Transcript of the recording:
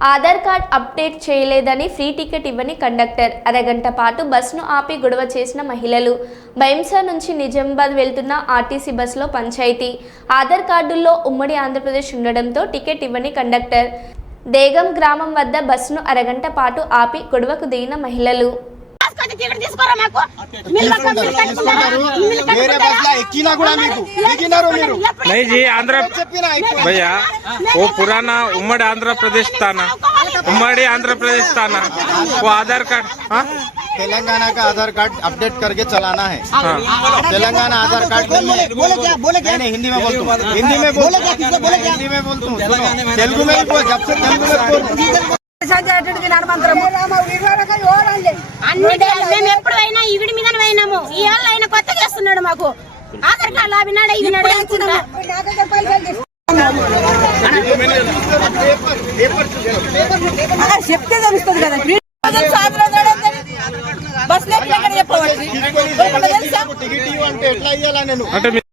Aadhaar card update చేయలేదని free ticket ఇవ్వని conductor, అరగంట పాటు బస్సును ఆపి గొడవ చేసిన మహిళలు. బైంసా నుంచి నిజామాబాద్ వెళ్తున్న ఆర్టీసీ బస్సులో పంచాయతీ. ఆధార్ కార్డుల్లో ఉమ్మడి ఆంధ్రప్రదేశ్ ఉండడంతో టికెట్ ఇవ్వని కండక్టర్. దేగం గ్రామం వద్ద బస్సును అరగంట పాటు ఆపి గొడవకు దిగిన మహిళలు. नहीं जी, आंध्र भैया वो पुराना उम्मड़ी आंध्र प्रदेश था ना, उम्मड़ी आंध्र प्रदेश था ना, वो आधार कार्ड तेलंगाना का आधार कार्ड अपडेट करके चलाना है। तेलंगाना आधार कार्ड नहीं, हिंदी में बोलता हूँ, हिंदी में बोलता हूँ, तेलुगु में भी जब से तेलुगु में మేము ఎప్పుడైనా ఈవిడి మీద పోయినాము. ఇవాళ ఆయన కొత్తగా చేస్తున్నాడు. మాకు ఆధార్ కార్డు అవినాడు ఇవినాడు చెప్తే తెలుస్తుంది కదా. బస్ టికెట్ అంటే ఎట్లా ఇవ్వాలా నేను?